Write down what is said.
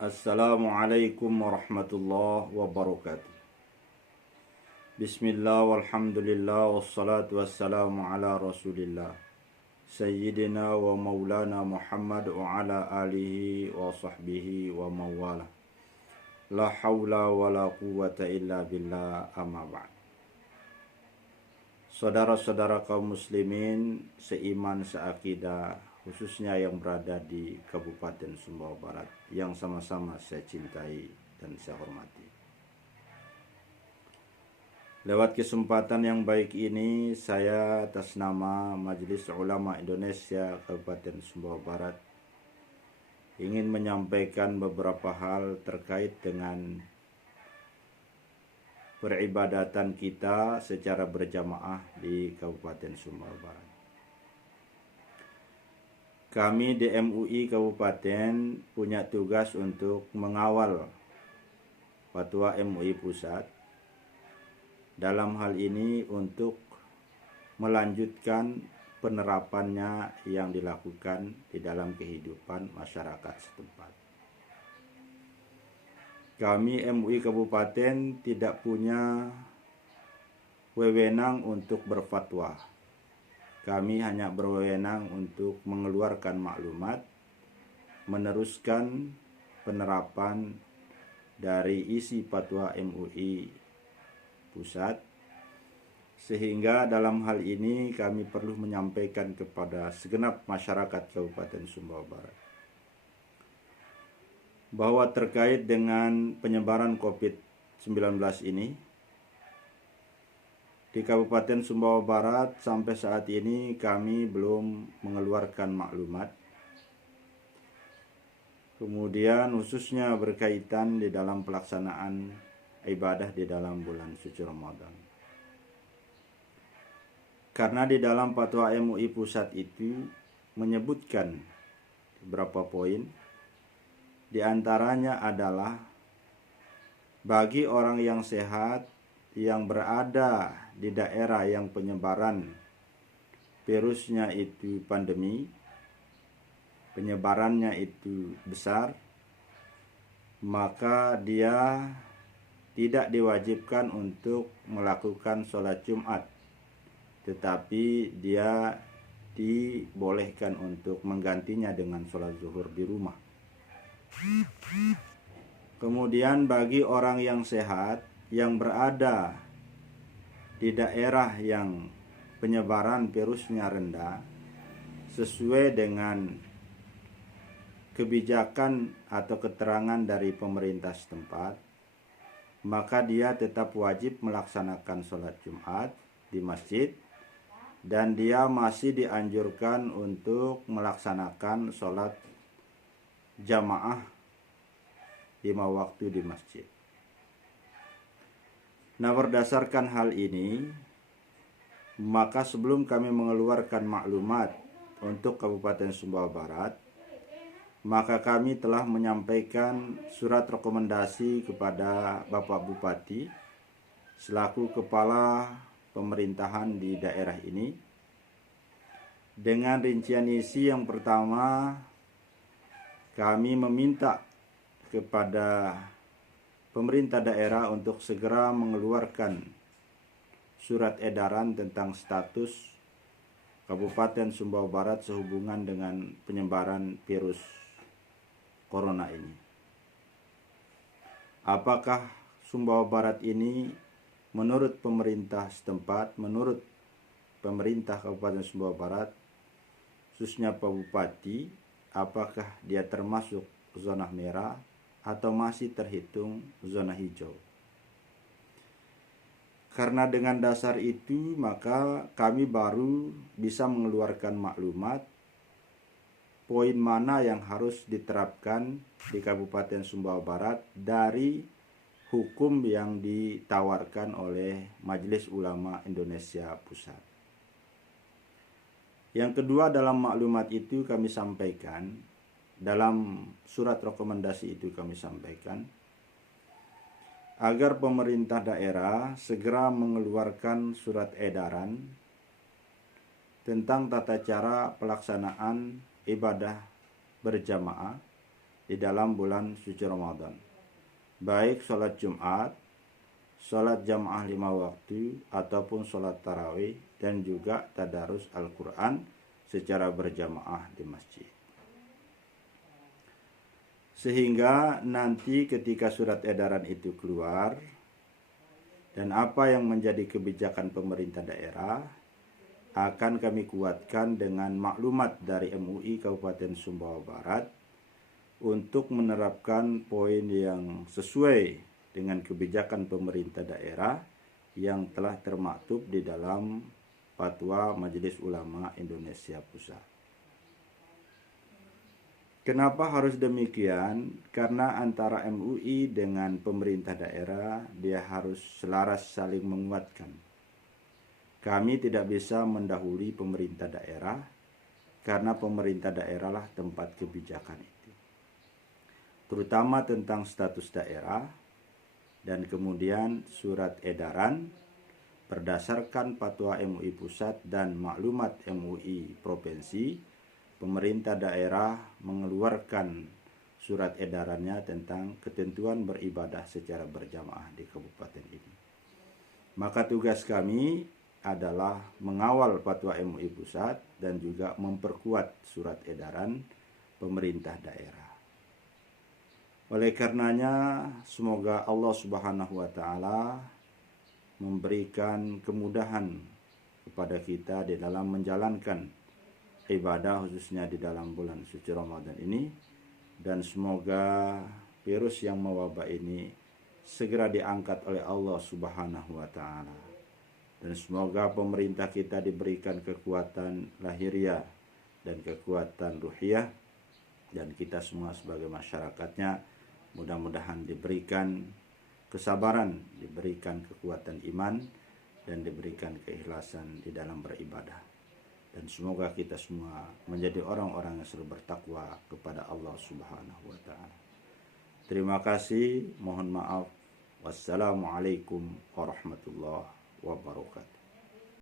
Assalamualaikum warahmatullahi wabarakatuh. Bismillah walhamdulillah wassalatu wassalamu ala rasulillah Sayyidina wa maulana Muhammad wa ala alihi wa sahbihi wa mawala. La hawla wa la quwwata illa billah, amma ba'd. Saudara-saudara kaum muslimin seiman seakidah, khususnya yang berada di Kabupaten Sumbawa Barat, yang sama-sama saya cintai dan saya hormati. Lewat kesempatan yang baik ini, saya atas nama Majelis Ulama Indonesia Kabupaten Sumbawa Barat ingin menyampaikan beberapa hal terkait dengan peribadatan kita secara berjamaah di Kabupaten Sumbawa Barat. Kami di MUI Kabupaten punya tugas untuk mengawal fatwa MUI Pusat. Dalam hal ini untuk melanjutkan penerapannya yang dilakukan di dalam kehidupan masyarakat setempat. Kami MUI Kabupaten tidak punya wewenang untuk berfatwa. Kami hanya berwenang untuk mengeluarkan maklumat, meneruskan penerapan dari isi fatwa MUI Pusat, sehingga dalam hal ini kami perlu menyampaikan kepada segenap masyarakat Kabupaten Sumbawa Barat bahwa terkait dengan penyebaran COVID-19 ini di Kabupaten Sumbawa Barat sampai saat ini kami belum mengeluarkan maklumat. Kemudian khususnya berkaitan di dalam pelaksanaan ibadah di dalam bulan suci Ramadan. Karena di dalam fatwa MUI Pusat itu menyebutkan beberapa poin. Di antaranya adalah bagi orang yang sehat yang berada di daerah yang penyebaran virusnya itu pandemi, penyebarannya itu besar, maka dia tidak diwajibkan untuk melakukan sholat Jumat, tetapi dia dibolehkan untuk menggantinya dengan sholat zuhur di rumah. Kemudian bagi orang yang sehat yang berada di daerah yang penyebaran virusnya rendah, sesuai dengan kebijakan atau keterangan dari pemerintah setempat, maka dia tetap wajib melaksanakan sholat Jumat di masjid, dan dia masih dianjurkan untuk melaksanakan sholat jamaah 5 waktu di masjid. Nah, berdasarkan hal ini, maka sebelum kami mengeluarkan maklumat untuk Kabupaten Sumbawa Barat, maka kami telah menyampaikan surat rekomendasi kepada Bapak Bupati selaku kepala pemerintahan di daerah ini, dengan rincian isi yang pertama, kami meminta kepada pemerintah daerah untuk segera mengeluarkan surat edaran tentang status Kabupaten Sumbawa Barat sehubungan dengan penyebaran virus corona ini. Apakah Sumbawa Barat ini menurut pemerintah setempat, menurut pemerintah Kabupaten Sumbawa Barat, khususnya Pak Bupati, apakah dia termasuk zona merah atau masih terhitung zona hijau? Karena dengan dasar itu, maka kami baru bisa mengeluarkan maklumat poin mana yang harus diterapkan di Kabupaten Sumbawa Barat dari hukum yang ditawarkan oleh Majelis Ulama Indonesia Pusat. Yang kedua, dalam maklumat itu kami sampaikan, dalam surat rekomendasi itu kami sampaikan, agar pemerintah daerah segera mengeluarkan surat edaran tentang tata cara pelaksanaan ibadah berjamaah di dalam bulan suci Ramadan. Baik sholat Jumat, sholat jamaah 5 waktu, ataupun sholat tarawih, dan juga tadarus Al-Quran secara berjamaah di masjid. Sehingga nanti ketika surat edaran itu keluar, dan apa yang menjadi kebijakan pemerintah daerah, akan kami kuatkan dengan maklumat dari MUI Kabupaten Sumbawa Barat untuk menerapkan poin yang sesuai dengan kebijakan pemerintah daerah yang telah termaktub di dalam Fatwa Majelis Ulama Indonesia Pusat. Kenapa harus demikian? Karena antara MUI dengan pemerintah daerah dia harus selaras saling menguatkan. Kami tidak bisa mendahului pemerintah daerah karena pemerintah daerah lah tempat kebijakan itu, terutama tentang status daerah dan kemudian surat edaran berdasarkan fatwa MUI pusat dan maklumat MUI provinsi. Pemerintah daerah mengeluarkan surat edarannya tentang ketentuan beribadah secara berjamaah di kabupaten ini. Maka tugas kami adalah mengawal fatwa MUI pusat dan juga memperkuat surat edaran pemerintah daerah. Oleh karenanya, semoga Allah Subhanahu wa taala memberikan kemudahan kepada kita di dalam menjalankan ibadah khususnya di dalam bulan suci Ramadan ini, dan semoga virus yang mewabah ini segera diangkat oleh Allah Subhanahu wa taala. Dan semoga pemerintah kita diberikan kekuatan lahiriah dan kekuatan ruhiyah, dan kita semua sebagai masyarakatnya mudah-mudahan diberikan kesabaran, diberikan kekuatan iman, dan diberikan keikhlasan di dalam beribadah. Dan semoga kita semua menjadi orang-orang yang selalu bertakwa kepada Allah Subhanahu wa taala. Terima kasih, mohon maaf. Wassalamualaikum warahmatullahi wabarakatuh.